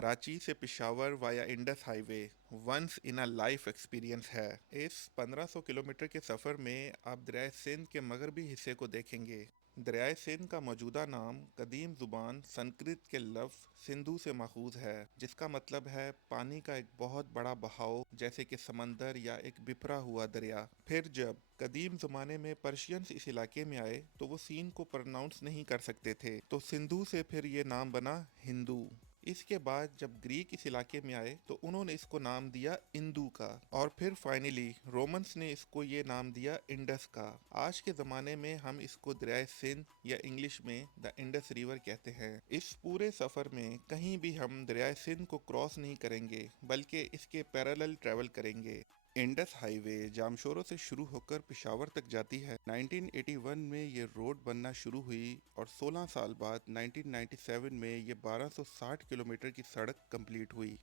कराची से Peshawar via Indus highway once in a life experience है। इस 1500 किलोमीटर के सफ़र में आप दरियाए सिंध के मगरबी हिस्से को देखेंगे। दरियाए सिंध का मौजूदा नाम कदीम ज़ुबान संस्कृत के लफ्ज़ सिंधु से माखूज है, जिसका मतलब है पानी का एक बहुत बड़ा बहाव, जैसे कि समंदर या एक बिखरा हुआ दरिया। फिर जब कदीम ज़माने में पर्शियंस इस इलाके में आए तो वो सीन को प्रोनाउंस नहीं कर सकते थे, तो सिंधु से फिर ये नाम बना हिंदू। इसके बाद जब ग्रीक इस इलाके में आए तो उन्होंने इसको नाम दिया इंदु का, और फिर फाइनली रोमन्स ने इसको ये नाम दिया इंडस का। आज के ज़माने में हम इसको दरियाए सिंध या इंग्लिश में द इंडस रिवर कहते हैं। इस पूरे सफ़र में कहीं भी हम दरियाए सिंध को क्रॉस नहीं करेंगे, बल्कि इसके पैरेलल ट्रैवल करेंगे। इंडस हाईवे जामशोरों से शुरू होकर पेशावर तक जाती है। 1981 में ये रोड बनना शुरू हुई और 16 साल बाद 1997 में ये 1260 किलोमीटर की सड़क कंप्लीट हुई।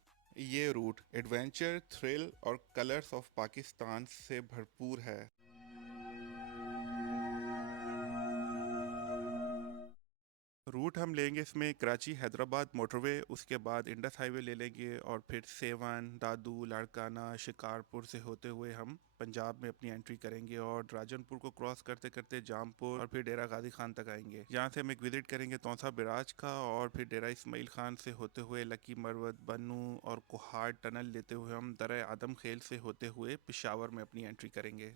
ये रूट एडवेंचर, थ्रिल और कलर्स ऑफ पाकिस्तान से भरपूर है। रूट हम लेंगे इसमें कराची हैदराबाद मोटरवे, उसके बाद इंडस हाईवे ले लेंगे और फिर सेवन, दादू, लाड़काना, शिकारपुर से होते हुए हम पंजाब में अपनी एंट्री करेंगे और राजनपुर को क्रॉस करते करते जामपुर और फिर डेरा गाजी खान तक आएंगे। यहाँ से हम एक विजिट करेंगे तौसा बिराज का और फिर डेरा इस्माइल खान से होते हुए लकी मरवत, बनू और कोहाड़ टनल लेते हुए हम दर आदम खेल से होते हुए पेशावर में अपनी एंट्री करेंगे।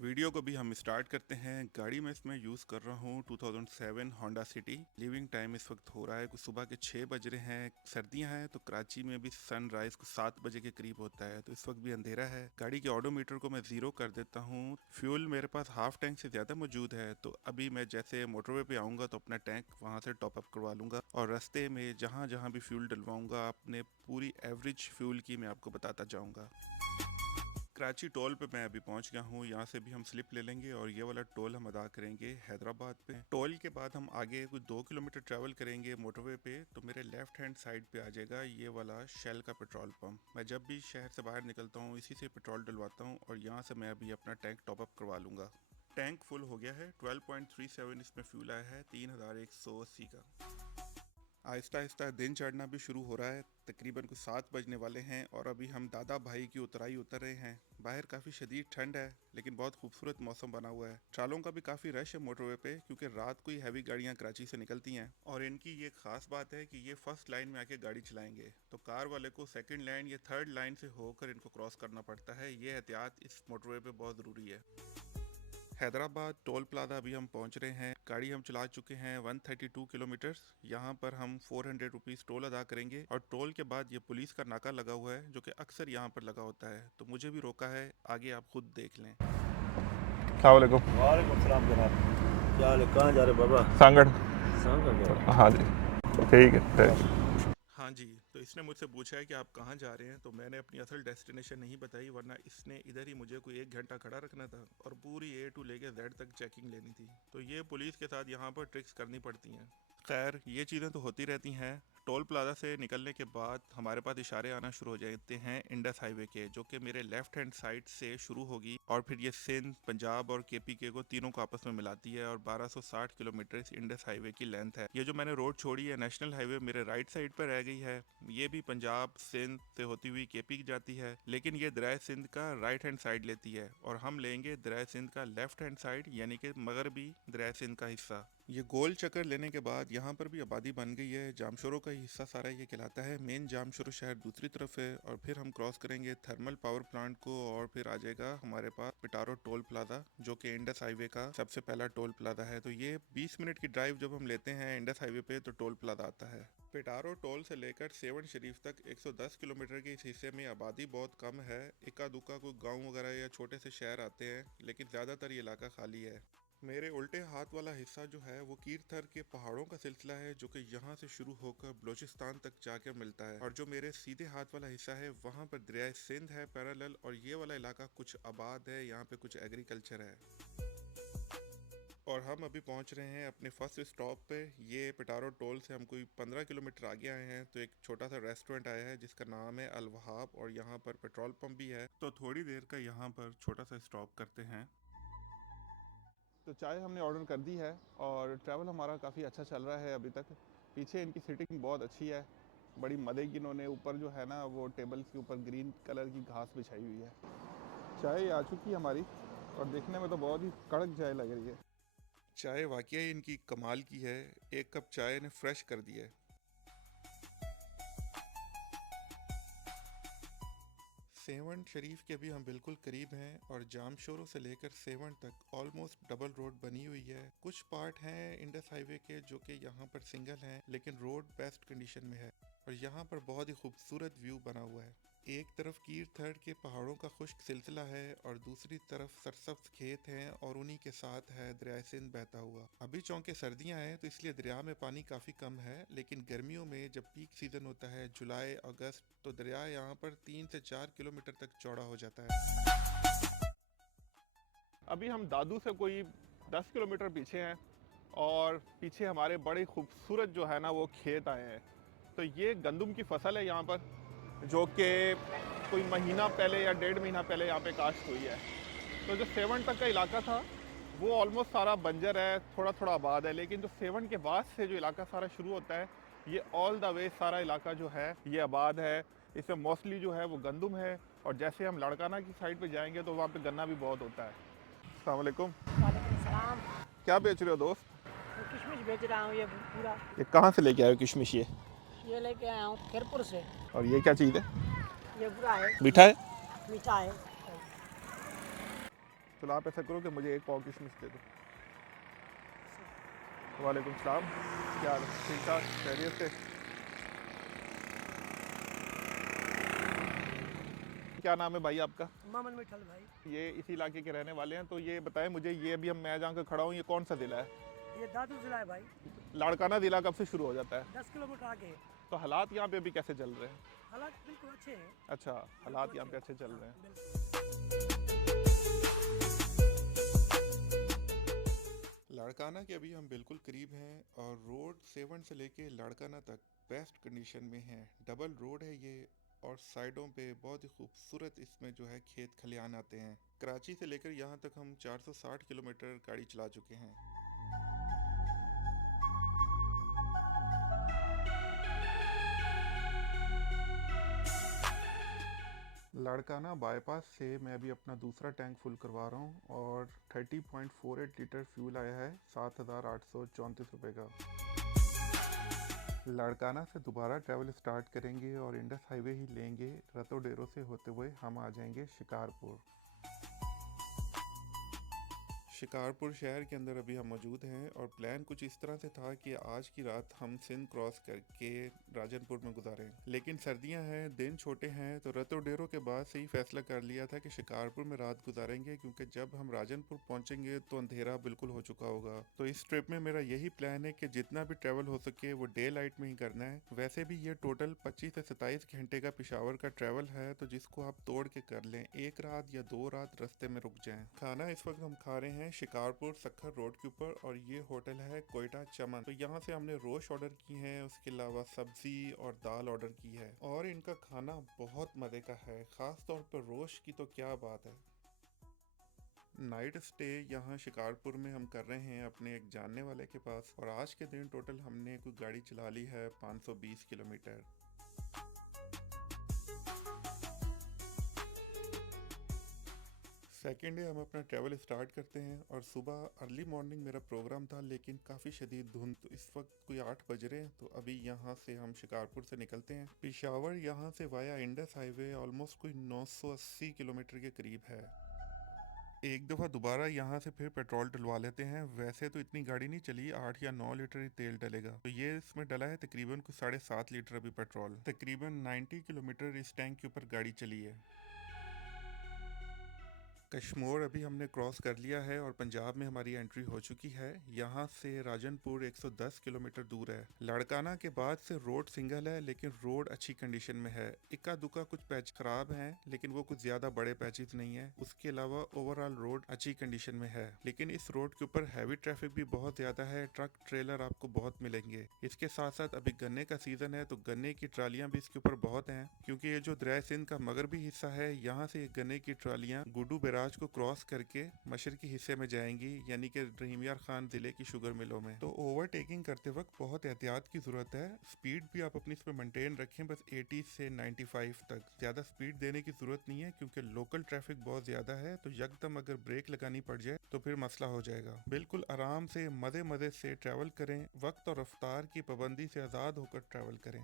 वीडियो को भी हम स्टार्ट करते हैं। गाड़ी में इसमें यूज़ कर रहा हूँ 2007 होंडा सिटी। लिविंग टाइम इस वक्त हो रहा है कुछ सुबह के 6 बज रहे हैं। सर्दियाँ हैं तो कराची में भी सनराइज कुछ 7 बजे के करीब होता है, तो इस वक्त भी अंधेरा है। गाड़ी के ऑडोमीटर को मैं ज़ीरो कर देता हूँ। फ्यूल मेरे पास हाफ टैंक से ज़्यादा मौजूद है, तो अभी मैं जैसे मोटरवे पे आऊँगा तो अपना टैंक वहाँ से टॉप अप करवा लूँगा और रास्ते में जहाँ जहाँ भी फ्यूल डलवाऊँगा अपने पूरी एवरेज फ्यूल की मैं आपको बताता जाऊँगा। कराची टोल पे मैं अभी पहुंच गया हूँ। यहाँ से भी हम स्लिप ले लेंगे और ये वाला टोल हम अदा करेंगे हैदराबाद पे। टोल के बाद हम आगे कुछ 2 किलोमीटर ट्रैवल करेंगे मोटरवे पे, तो मेरे लेफ्ट हैंड साइड पे आ जाएगा ये वाला शेल का पेट्रोल पंप। मैं जब भी शहर से बाहर निकलता हूँ इसी से पेट्रोल डलवाता हूँ और यहाँ से मैं अभी अपना टैंक टॉप अप करवा लूँगा। टैंक फुल हो गया है। 12.37 इसमें फ्यूल आया है, 3180 का। आहिस्ता आहिस्ता दिन चढ़ना भी शुरू हो रहा है। तकरीबन कुछ 7 बजने वाले हैं और अभी हम दादा भाई की उतराई उतर रहे हैं। बाहर काफ़ी शदीद ठंड है, लेकिन बहुत खूबसूरत मौसम बना हुआ है। ट्रालों का भी काफ़ी रश है मोटरवे पे, क्योंकि रात को ही हैवी गाड़ियाँ कराची से निकलती हैं और इनकी ये खास बात है कि ये फर्स्ट लाइन में आके गाड़ी चलाएंगे, तो कार वाले को सेकंड लाइन या थर्ड लाइन से होकर इनको क्रॉस करना पड़ता है। ये एहतियात इस मोटरवे पे बहुत ज़रूरी है। हैदराबाद टोल प्लाजा अभी हम पहुंच रहे हैं। गाड़ी हम चला चुके हैं 132 किलोमीटर्स। यहाँ पर हम 400 रुपीज़ टोल अदा करेंगे और टोल के बाद ये पुलिस का नाका लगा हुआ है, जो कि अक्सर यहाँ पर लगा होता है, तो मुझे भी रोका है। आगे आप खुद देख लें। अस्सलाम वालेकुम। वालेकुम सलाम जनाब। क्या हाल है? कहाँ जा रहे बाबा? सांगड़। सांग का क्या? हाँ जी, ठीक है, थैंक यू। हाँ जी, तो इसने मुझसे पूछा है कि आप कहाँ जा रहे हैं, तो मैंने अपनी असल डेस्टिनेशन नहीं बताई, वरना इसने इधर ही मुझे कोई 1 घंटा खड़ा रखना था और पूरी ए टू लेके जेड तक चेकिंग लेनी थी। तो ये पुलिस के साथ यहाँ पर ट्रिक्स करनी पड़ती हैं। खैर, ये चीज़ें तो होती रहती हैं। टोल प्लाजा से निकलने के बाद हमारे पास इशारे आना शुरू हो जाते हैं इंडस हाईवे के, जो कि मेरे लेफ्ट हैंड साइड से शुरू होगी और फिर ये सिंध, पंजाब और केपीके को तीनों को आपस में मिलाती है और 1260 किलोमीटर इस इंडस हाईवे की लेंथ है। ये जो मैंने रोड छोड़ी है नेशनल हाईवे, मेरे राइट साइड पर रह गई है। ये भी पंजाब सिंध से होती हुई केपी जाती है, लेकिन ये दरिया सिंध का राइट हैंड साइड लेती है और हम लेंगे दरिया सिंध का लेफ्ट हैंड साइड, यानी कि मगरबी दरिया सिंध का हिस्सा। ये गोल चक्कर लेने के बाद यहाँ पर भी आबादी बन गई है। जामशोरों का ही हिस्सा सारा ये कहलाता है। मेन जामशोरो शहर दूसरी तरफ है और फिर हम क्रॉस करेंगे थर्मल पावर प्लांट को और फिर आ जाएगा हमारे पास पिटारो टोल प्लाजा, जो कि इंडस हाईवे का सबसे पहला टोल प्लाजा है। तो ये 20 मिनट की ड्राइव जब हम लेते हैं इंडस हाईवे पे तो टोल प्लाजा आता है। पिटारो टोल से लेकर सेवन शरीफ तक 110 किलोमीटर के इस हिस्से में आबादी बहुत कम है। इक्का दुक्का कोई गाँव वगैरह या छोटे से शहर आते हैं, लेकिन ज़्यादातर ये इलाका खाली है। मेरे उल्टे हाथ वाला हिस्सा जो है वो कीरथर के पहाड़ों का सिलसिला है, जो कि यहाँ से शुरू होकर बलूचिस्तान तक जाकर मिलता है, और जो मेरे सीधे हाथ वाला हिस्सा है वहाँ पर दरिया सिंध है पैरेलल, और ये वाला इलाका कुछ आबाद है, यहाँ पे कुछ एग्रीकल्चर है। और हम अभी पहुंच रहे हैं अपने फर्स्ट स्टॉप पे। ये पिटारो टोल से हम कोई 15 किलोमीटर आगे आए हैं, तो एक छोटा सा रेस्टोरेंट आया है जिसका नाम है अल वहाब और यहाँ पर पेट्रोल पंप भी है, तो थोड़ी देर का यहाँ पर छोटा सा स्टॉप करते हैं। तो चाय हमने ऑर्डर कर दी है और ट्रैवल हमारा काफ़ी अच्छा चल रहा है अभी तक। पीछे इनकी सीटिंग बहुत अच्छी है, बड़ी मज़े की। इन्होंने ऊपर जो है ना वो टेबल के ऊपर ग्रीन कलर की घास बिछाई हुई है। चाय आ चुकी है हमारी और देखने में तो बहुत ही कड़क चाय लग रही है। चाय वाकई इनकी कमाल की है, एक कप चाय ने फ्रेश कर दिया है। सेवन शरीफ के अभी हम बिल्कुल करीब हैं और जामशोरों से लेकर सेवन तक ऑलमोस्ट डबल रोड बनी हुई है। कुछ पार्ट हैं इंडस हाईवे के जो कि यहाँ पर सिंगल हैं, लेकिन रोड बेस्ट कंडीशन में है और यहाँ पर बहुत ही खूबसूरत व्यू बना हुआ है। एक तरफ कीर थर्ड के पहाड़ों का खुश्क सिलसिला है और दूसरी तरफ सरसब्ज खेत हैं और उन्हीं के साथ है दरिया सिंध बहता हुआ। अभी चौंके सर्दियां हैं तो इसलिए दरिया में पानी काफ़ी कम है, लेकिन गर्मियों में जब पीक सीज़न होता है जुलाई अगस्त, तो दरिया यहाँ पर 3 से 4 किलोमीटर तक चौड़ा हो जाता है। अभी हम दादू से कोई 10 किलोमीटर पीछे हैं और पीछे हमारे बड़े खूबसूरत जो है ना वो खेत आए हैं। तो ये गंदम की फसल है यहाँ पर, जो कि कोई महीना पहले या 1.5 महीना पहले यहाँ पे काश्त हुई है। तो जो सेवन तक का इलाका था वो ऑलमोस्ट सारा बंजर है, थोड़ा थोड़ा आबाद है, लेकिन जो सेवन के बाद से जो इलाका सारा शुरू होता है ये ऑल द वे सारा इलाका जो है ये आबाद है। इसमें मोस्टली जो है वो गंदम है और जैसे हम लड़काना की साइड पे जाएंगे तो वहाँ पे गन्ना भी बहुत होता है। अस्सलाम वालेकुम। वालेकुम सलाम। क्या बेच रहे हो दोस्त? मैं किशमिश बेच रहा हूँ ये पूरा। ये कहाँ से लेके आए हो किशमिश ये? ये लेके आया हूँ खैरपुर से। और ये क्या चीज़ है? ये पूरा है, मीठा है? मीठा है। चलो आप ऐसा करो कि मुझे एक पाव किशमिश दे दो। वालेकुम सलाम। क्या हाल है? ठीक ठाक, खैरियत से? क्या नाम है भाई आपका? मोहम्मद मिठल भाई। ये इसी इलाके के रहने वाले हैं, तो ये बताएं मुझे, ये अभी मैं जहाँ खड़ा हूँ ये कौन सा ज़िला है? ये दादू जिला है भाई। लाड़काना ज़िला कब से शुरू हो जाता है? 10 किलोमीटर आगे। तो हालात यहाँ पे अभी कैसे चल रहे हैं? हालात बिल्कुल अच्छे हैं। अच्छा, हालात यहाँ पे अच्छे चल रहे हैं। लाड़काना के अभी हम बिल्कुल करीब हैं और रोड सेवन से लेके लाड़काना तक बेस्ट कंडीशन में है। डबल रोड है ये और साइडों पे बहुत ही खूबसूरत इसमें जो है खेत खलियान आते हैं। कराची से लेकर यहाँ तक हम 460 किलोमीटर गाड़ी चला चुके हैं। लाड़काना बाईपास से मैं अभी अपना दूसरा टैंक फुल करवा रहा हूँ और 30.48 लीटर फ्यूल आया है 7,834 रुपये का। लाड़काना से दोबारा ट्रैवल स्टार्ट करेंगे और इंडस हाईवे ही लेंगे। रतो डेरो से होते हुए हम आ जाएंगे शिकारपुर। शिकारपुर शहर के अंदर अभी हम मौजूद हैं और प्लान कुछ इस तरह से था कि आज की रात हम सिंध क्रॉस करके राजनपुर में गुजारें, लेकिन सर्दियां हैं, दिन छोटे हैं, तो रतो डेरो के बाद से ही फैसला कर लिया था कि शिकारपुर में रात गुजारेंगे, क्योंकि जब हम राजनपुर पहुंचेंगे तो अंधेरा बिल्कुल हो चुका होगा। तो इस ट्रिप में मेरा यही प्लान है कि जितना भी ट्रैवल हो सके वो डे लाइट में ही करना है। वैसे भी ये टोटल 25 से 27 घंटे का पेशावर का ट्रैवल है, तो जिसको आप तोड़ के कर लें, एक रात या 2 रात रास्ते में रुक जाएं। खाना इस वक्त हम खा रहे हैं शिकारपुर सक्खर रोड के ऊपर और ये होटल है कोयटा चमन। तो यहाँ से हमने रोश ऑर्डर की है, उसके अलावा सब्जी और दाल ऑर्डर की है और इनका खाना बहुत मजे का है, खास तौर पर रोश की तो क्या बात है। नाइट स्टे यहाँ शिकारपुर में हम कर रहे हैं अपने एक जानने वाले के पास और आज के दिन टोटल हमने कोई गाड़ी चला ली है 520 किलोमीटर। सेकेंड डे हम अपना ट्रैवल स्टार्ट करते हैं और सुबह अर्ली मॉर्निंग मेरा प्रोग्राम था, लेकिन काफ़ी शदीद धुंध, तो इस वक्त कोई 8 बज रहे हैं। तो अभी यहाँ से हम शिकारपुर से निकलते हैं। पेशावर यहाँ से वाया इंडस हाईवे ऑलमोस्ट कोई 980 किलोमीटर के करीब है। एक दफ़ा दोबारा यहाँ से फिर पेट्रोल डलवा लेते हैं। वैसे तो इतनी गाड़ी नहीं चली, 8 या 9 लीटर ही तेल डलेगा, तो ये इसमें डला है तकरीबन कुछ 7.5 लीटर अभी पेट्रोल। तकरीबन 90 किलोमीटर इस टैंक के ऊपर गाड़ी चली है। कश्मीर अभी हमने क्रॉस कर लिया है और पंजाब में हमारी एंट्री हो चुकी है। यहाँ से राजनपुर 110 किलोमीटर दूर है। लाड़काना के बाद से रोड सिंगल है, लेकिन रोड अच्छी कंडीशन में है। इक्का दुक्का कुछ पैच खराब हैं, लेकिन वो कुछ ज़्यादा बड़े पैचेस नहीं है। उसके अलावा ओवरऑल रोड अच्छी कंडीशन में है, लेकिन इस रोड के ऊपर हैवी ट्रैफिक भी बहुत ज़्यादा है। ट्रक ट्रेलर आपको बहुत मिलेंगे। इसके साथ साथ अभी गन्ने का सीज़न है, तो गन्ने की ट्रालियाँ भी इसके ऊपर बहुत हैं, क्योंकि ये जो दरिया सिंध का मगरबी हिस्सा है, यहाँ से गन्ने की ट्रालियाँ गुड्डू बराज को क्रॉस करके मशरकी हिस्से में जाएंगी, यानी कि रहीम यार खान जिले की शुगर मिलों में। तो ओवरटेकिंग करते वक्त बहुत एहतियात की ज़रूरत है। स्पीड भी आप अपनी इसमें मेंटेन रखें, बस 80 से 95 तक। ज़्यादा स्पीड देने की ज़रूरत नहीं है क्योंकि लोकल ट्रैफिक बहुत ज़्यादा है, तो यकदम अगर ब्रेक लगानी पड़ जाए तो फिर मसला हो जाएगा। बिल्कुल आराम से मज़े मज़े से ट्रैवल करें, वक्त और रफ्तार की पाबंदी से आज़ाद होकर ट्रैवल करें।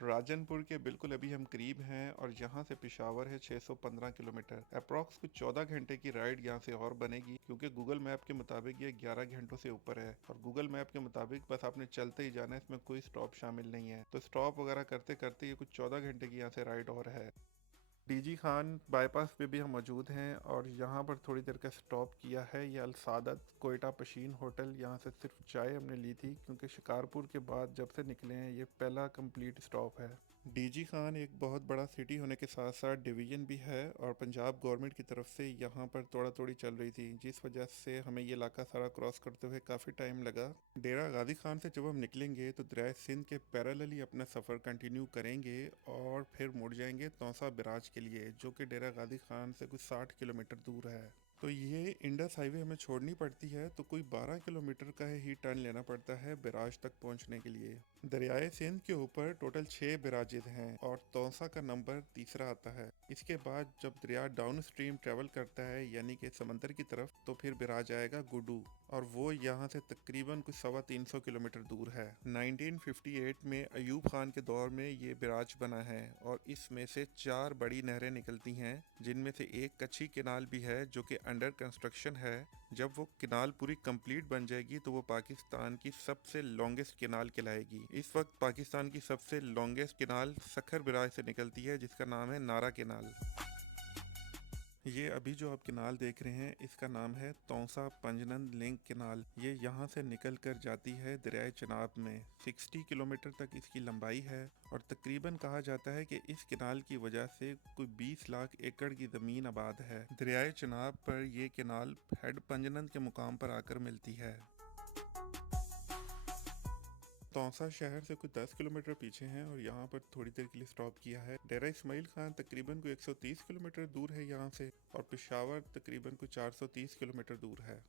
राजनपुर के बिल्कुल अभी हम करीब हैं और यहाँ से पेशावर है 615 किलोमीटर। अप्रॉक्स कुछ 14 घंटे की राइड यहाँ से और बनेगी क्योंकि गूगल मैप के मुताबिक ये 11 घंटों से ऊपर है, और गूगल मैप के मुताबिक बस आपने चलते ही जाना है, इसमें कोई स्टॉप शामिल नहीं है। तो स्टॉप वगैरह करते करते ये कुछ 14 घंटे की यहाँ से राइड और है। डीजी खान बाईपास पे भी हम मौजूद हैं और यहाँ पर थोड़ी देर का स्टॉप किया है। ये अल सादत कोयटा पशीन होटल, यहाँ से सिर्फ चाय हमने ली थी क्योंकि शिकारपुर के बाद जब से निकले हैं ये पहला कंप्लीट स्टॉप है। डीजी खान एक बहुत बड़ा सिटी होने के साथ साथ डिवीज़न भी है और पंजाब गवर्नमेंट की तरफ से यहाँ पर तोड़ा तोड़ी चल रही थी, जिस वजह से हमें ये इलाका सारा क्रॉस करते हुए काफ़ी टाइम लगा। डेरा गाजी खान से जब हम निकलेंगे तो दरिया सिंध के पैरेलली अपना सफ़र कंटिन्यू करेंगे और फिर मुड़ जाएंगे तौसा बिराज के लिए, जो कि डेरा गाजी खान से कुछ 60 किलोमीटर दूर है। तो ये इंडस हाईवे हमें छोड़नी पड़ती है, तो कोई 12 किलोमीटर का ही टर्न लेना पड़ता है बिराज तक पहुंचने के लिए। दरियाए सिंध के ऊपर टोटल 6 बिराजेज हैं और तौसा का नंबर तीसरा आता है। इसके बाद जब दरिया डाउन स्ट्रीम ट्रेवल करता है यानी कि समंदर की तरफ, तो फिर बिराज आएगा गुडू, और वो यहाँ से तकरीबन कुछ 325 किलोमीटर दूर है। 1958 में अयूब खान के दौर में ये बिराज बना है और इसमें से 4 बड़ी नहरें निकलती हैं, जिनमें से एक कच्ची केनाल भी है जो कि अंडर कंस्ट्रक्शन है। जब वो केनाल पूरी कंप्लीट बन जाएगी तो वो पाकिस्तान की सबसे लॉन्गेस्ट केनाल कहलाएगी। इस वक्त पाकिस्तान की सबसे लॉन्गेस्ट केनाल सखर बिराज से निकलती है जिसका नाम है नारा केनाल। ये अभी जो आप केनाल देख रहे हैं इसका नाम है तौसा पंजनंद लिंक केनाल। ये यहाँ से निकल कर जाती है दरियाए चनाब में। 60 किलोमीटर तक इसकी लंबाई है और तकरीबन कहा जाता है कि इस केनाल की वजह से कोई 20 लाख एकड़ की ज़मीन आबाद है। दरियाए चनाब पर ये केनाल हेड पंजनंद के मुकाम पर आकर मिलती है। तौसा शहर से कुछ 10 किलोमीटर पीछे हैं और यहाँ पर थोड़ी देर के लिए स्टॉप किया है। डेरा इस्माइल खान तकरीबन कोई 130 किलोमीटर दूर है यहाँ से, और पेशावर तकरीबन कोई 430 किलोमीटर दूर है।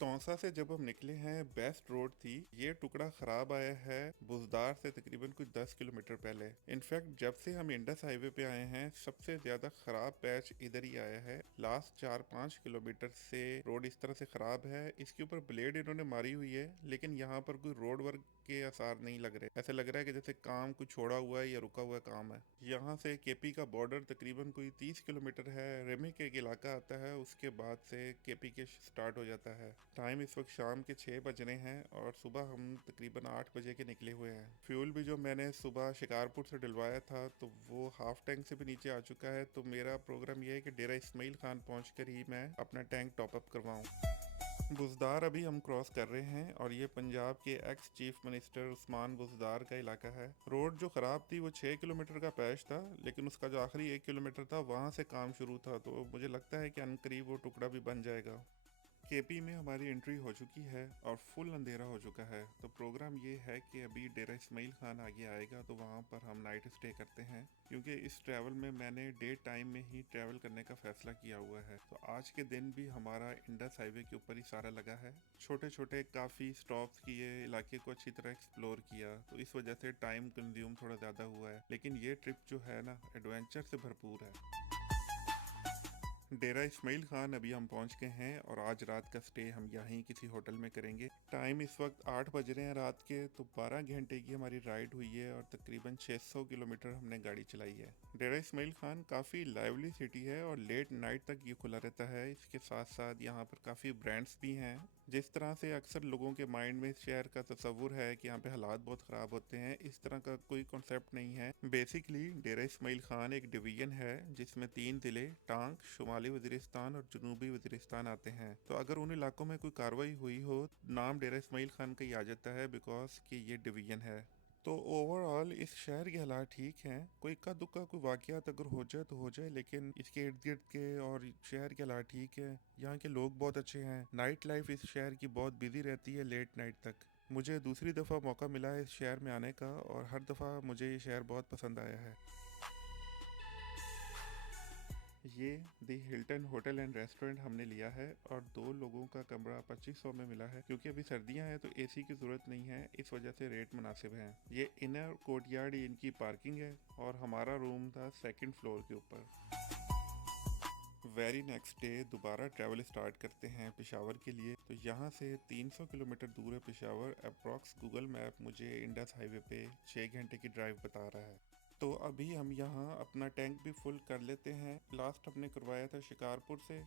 तौसा से जब हम निकले हैं बेस्ट रोड थी, ये टुकड़ा खराब आया है बुजदार से तकरीबन कुछ 10 किलोमीटर पहले। इनफैक्ट जब से हम इंडस हाईवे पे आए हैं सबसे ज्यादा खराब पैच इधर ही आया है। लास्ट 4-5 किलोमीटर से रोड इस तरह से खराब है। इसके ऊपर ब्लेड इन्होंने मारी हुई है लेकिन यहाँ पर कोई रोड वर्क के आसार नहीं लग रहे। ऐसे लग रहा है कि जैसे काम कुछ छोड़ा हुआ है या रुका हुआ काम है। यहाँ से केपी का बॉर्डर तकरीबन कोई 30 किलोमीटर है। रेमिक एक इलाका आता है, उसके बाद से केपी के स्टार्ट हो जाता है। टाइम इस वक्त शाम के 6 बज रहे हैं और सुबह हम तकरीबन 8 बजे के निकले हुए हैं। फ्यूल भी जो मैंने सुबह शिकारपुर से डलवाया था तो वो हाफ टैंक से भी नीचे आ चुका है। तो मेरा प्रोग्राम ये है कि डेरा इस्माइल खान पहुंचकर ही मैं अपना टैंक टॉपअप करवाऊं। बुजदार अभी हम क्रॉस कर रहे हैं और ये पंजाब के ex chief minister Usman Buzdar का इलाका है। रोड जो ख़राब थी वो 6 किलोमीटर का पैच था, लेकिन उसका जो आखिरी 1 किलोमीटर था वहाँ से काम शुरू था, तो मुझे लगता है कि अनकरीब वो टुकड़ा भी बन जाएगा। केपी में हमारी एंट्री हो चुकी है और फुल अंधेरा हो चुका है। तो प्रोग्राम ये है कि अभी डेरा इस्माइल खान आगे आएगा तो वहाँ पर हम नाइट स्टे करते हैं, क्योंकि इस ट्रैवल में मैंने डे टाइम में ही ट्रैवल करने का फैसला किया हुआ है। तो आज के दिन भी हमारा इंडस हाईवे के ऊपर ही सारा लगा है। छोटे छोटे काफ़ी स्टॉप्स किए, इलाके को अच्छी तरह एक्सप्लोर किया, तो इस वजह से टाइम कंज्यूम थोड़ा ज़्यादा हुआ है, लेकिन ये ट्रिप जो है ना एडवेंचर से भरपूर है। डेरा इस्माइल खान अभी हम पहुंच गए हैं और आज रात का स्टे हम यहीं किसी होटल में करेंगे। टाइम इस वक्त 8 बज रहे हैं रात के, तो 12 घंटे की हमारी राइड हुई है और तकरीबन 600 किलोमीटर हमने गाड़ी चलाई है। डेरा इस्माइल खान काफ़ी लाइवली सिटी है और लेट नाइट तक ये खुला रहता है। इसके साथ साथ यहाँ पर काफ़ी ब्रांड्स भी हैं। जिस तरह से अक्सर लोगों के माइंड में इस शहर का तस्वुर है कि यहाँ पे हालात बहुत ख़राब होते हैं, इस तरह का कोई कॉन्सेप्ट नहीं है। बेसिकली डेरा इस्माइल खान एक डिवीजन है जिसमें 3 ज़िले टांग, शुमाली वज़ीरिस्तान और जनूबी वज़ीरिस्तान आते हैं। तो अगर उन इलाकों में कोई कार्रवाई हुई हो, नाम डेरा इस्माइल खान का ही आ जाता है, बिकॉज कि ये डिवीजन है। तो ओवरऑल इस शहर के हालात ठीक हैं। कोई इक्का दुक्का कोई वाक़यात अगर हो जाए तो हो जाए, लेकिन इसके इर्द गिर्द के और शहर के हालात ठीक है। यहाँ के लोग बहुत अच्छे हैं। नाइट लाइफ इस शहर की बहुत बिजी रहती है लेट नाइट तक। मुझे दूसरी दफ़ा मौका मिला है इस शहर में आने का और हर दफ़ा मुझे ये शहर बहुत पसंद आया है। ये दी हिल्टन होटल एंड रेस्टोरेंट हमने लिया है और 2 लोगों का कमरा 2500 में मिला है। क्योंकि अभी सर्दियां हैं तो एसी की ज़रूरत नहीं है, इस वजह से रेट मुनासिब हैं। ये इनर कोर्टयार्ड इनकी पार्किंग है और हमारा रूम था 2nd फ्लोर के ऊपर। वेरी नेक्स्ट डे दोबारा ट्रैवल स्टार्ट करते हैं पेशावर के लिए। तो यहाँ से 300 किलोमीटर दूर है पेशावर। अप्रॉक्स गूगल मैप मुझे इंडस हाईवे पे 6 घंटे की ड्राइव बता रहा है। तो अभी हम यहाँ अपना टैंक भी फुल कर लेते हैं। लास्ट हमने करवाया था शिकारपुर से।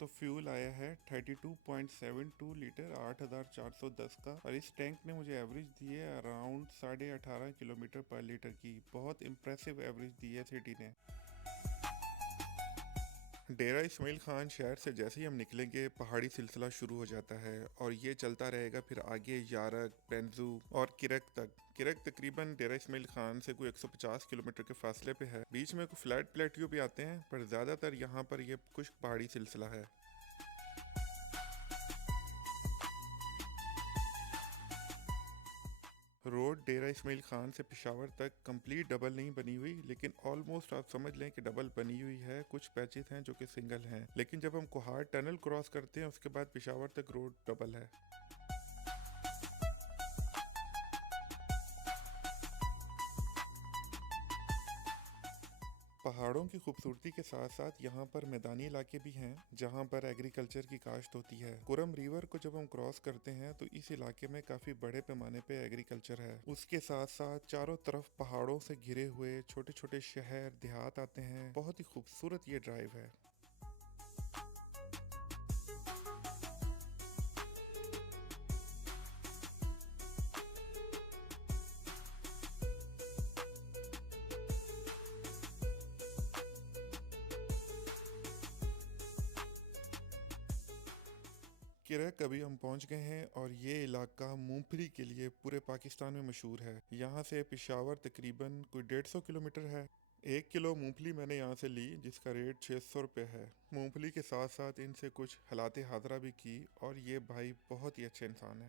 तो फ्यूल आया है 32.72 लीटर 8410 का और इस टैंक ने मुझे एवरेज दी है अराउंड 18.5 किलोमीटर पर लीटर की। बहुत इम्प्रेसिव एवरेज दी है सिटी ने। डेरा इस्माइल खान शहर से जैसे ही हम निकलेंगे पहाड़ी सिलसिला शुरू हो जाता है और ये चलता रहेगा फिर आगे यारक, पेंजू और किरक तक। किरक तकरीबन डेरा इस्माइल खान से कोई 150 किलोमीटर के फासले पे है। बीच में कुछ फ्लैट प्लेट्यू भी आते हैं पर ज़्यादातर यहाँ पर ये खुश्क पहाड़ी सिलसिला है। रोड डेरा इस्माइल खान से पेशावर तक कंप्लीट डबल नहीं बनी हुई, लेकिन ऑलमोस्ट आप समझ लें कि डबल बनी हुई है। कुछ पैचेस हैं जो कि सिंगल हैं, लेकिन जब हम कोहार टनल क्रॉस करते हैं उसके बाद पेशावर तक रोड डबल है। पहाड़ों की खूबसूरती के साथ साथ यहाँ पर मैदानी इलाके भी हैं जहाँ पर एग्रीकल्चर की काश्त होती है। कुरम रिवर को जब हम क्रॉस करते हैं तो इस इलाके में काफ़ी बड़े पैमाने पे एग्रीकल्चर है। उसके साथ साथ चारों तरफ पहाड़ों से घिरे हुए छोटे छोटे शहर देहात आते हैं। बहुत ही खूबसूरत ये ड्राइव है। किरक अभी हम पहुंच गए हैं और ये इलाका मूंगफली के लिए पूरे पाकिस्तान में मशहूर है। यहाँ से पेशावर तकरीबन कोई 150 किलोमीटर है। 1 किलो मूंगफली मैंने यहाँ से ली जिसका रेट 600 रुपये है। मूंगफली के साथ साथ इनसे कुछ हालात हाजरा भी की और ये भाई बहुत ही अच्छे इंसान है।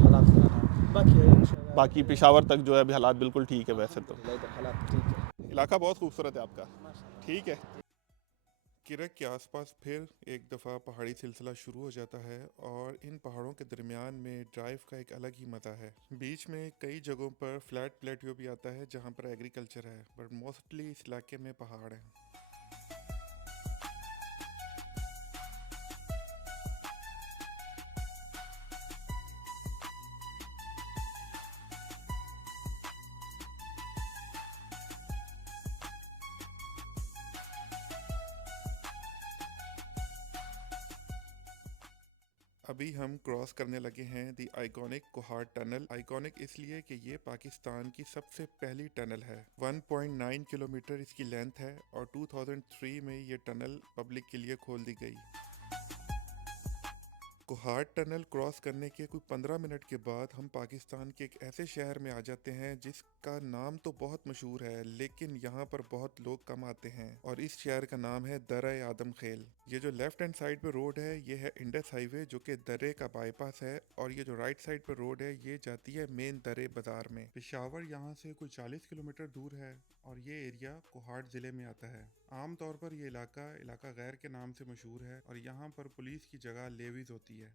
हालात बाकी है इंशाल्लाह। बाकी पेशावर तक जो है अभी हालात बिल्कुल ठीक है। वैसे तो हालात ठीक है। इलाका बहुत खूबसूरत है आपका। माशाल्लाह। ठीक है। किरक के आसपास फिर एक दफ़ा पहाड़ी सिलसिला शुरू हो जाता है और इन पहाड़ों के दरमियान में ड्राइव का एक अलग ही मज़ा है। बीच में कई जगहों पर फ्लैट प्लेट्यू भी आता है जहाँ पर एग्रीकल्चर है, बट मोस्टली इस इलाके में पहाड़ हैं। अभी हम क्रॉस करने लगे हैं दी आइकॉनिक कोहार टनल। आइकॉनिक इसलिए कि ये पाकिस्तान की सबसे पहली टनल है। 1.9 किलोमीटर इसकी लेंथ है और 2003 में ये टनल पब्लिक के लिए खोल दी गई। कोहार टनल क्रॉस करने के कुछ 15 मिनट के बाद हम पाकिस्तान के एक ऐसे शहर में आ जाते हैं जिसका नाम तो बहुत मशहूर है लेकिन यहाँ पर बहुत लोग कम आते हैं और इस शहर का नाम है दर्रे आदम खेल। ये जो लेफ्ट हैंड साइड पे रोड है ये है इंडस हाईवे जो कि दर्रे का बाईपास है और ये जो राइट साइड पे रोड है ये जाती है मेन दर्रे बाजार में। पेशावर यहाँ से कुछ 40 किलोमीटर दूर है और ये एरिया कोहार ज़िले में आता है। आम तौर पर ये इलाका गैर के नाम से मशहूर है और यहाँ पर पुलिस की जगह लेवीज होती है।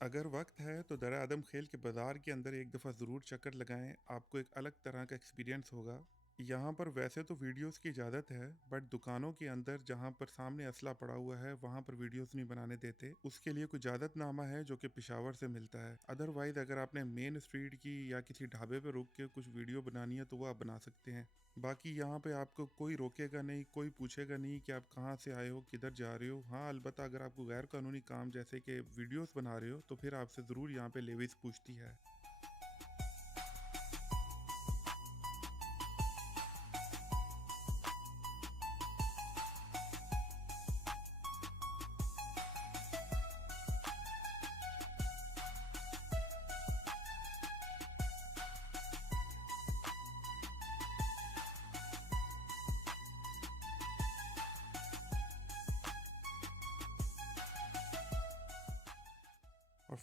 अगर वक्त है तो दर्रा आदम खेल के बाज़ार के अंदर एक दफ़ा ज़रूर चक्कर लगाएं, आपको एक अलग तरह का एक्सपीरियंस होगा। यहाँ पर वैसे तो वीडियोस की इजाज़त है बट दुकानों के अंदर जहाँ पर सामने असला पड़ा हुआ है वहाँ पर वीडियोस नहीं बनाने देते। उसके लिए कोई इजाज़तनामा है जो कि पेशावर से मिलता है। अदरवाइज़ अगर आपने मेन स्ट्रीट की या किसी ढाबे पर रुक के कुछ वीडियो बनानी है तो वो आप बना सकते हैं। बाकी यहाँ पे आपको कोई रोकेगा नहीं, कोई पूछेगा नहीं कि आप कहाँ से आए हो, किधर जा रहे हो। हाँ अलबत्ता अगर आपको गैर कानूनी काम जैसे कि वीडियोस बना रहे हो तो फिर आपसे ज़रूर यहाँ पे लेवीज पूछती है।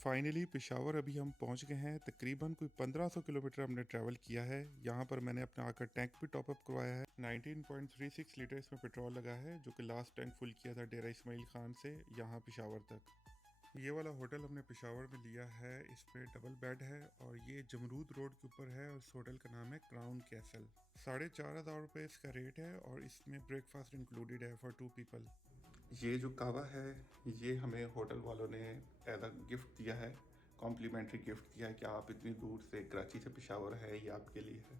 फाइनली पेशावर अभी हम पहुंच गए हैं। तकरीबन कोई 1500 किलोमीटर हमने ट्रैवल किया है। यहाँ पर मैंने अपना आकर टैंक भी टॉप अप करवाया है। 19.36 लीटर इसमें पेट्रोल लगा है, जो कि लास्ट टैंक फुल किया था डेरा इस्माइल खान से यहाँ पेशावर तक। ये वाला होटल हमने पेशावर में लिया है। इस पे डबल बेड है और ये जमरूद रोड के ऊपर है और इस होटल का नाम है क्राउन कैसल। 4,500 रुपये इसका रेट है और इसमें ब्रेकफास्ट इंक्लूडेड है फॉर 2 पीपल। ये जो कावा है ये हमें होटल वालों ने एज अ गिफ्ट दिया है, कॉम्प्लीमेंट्री गिफ्ट दिया है कि आप इतनी दूर से कराची से पेशावर है, ये आपके लिए है।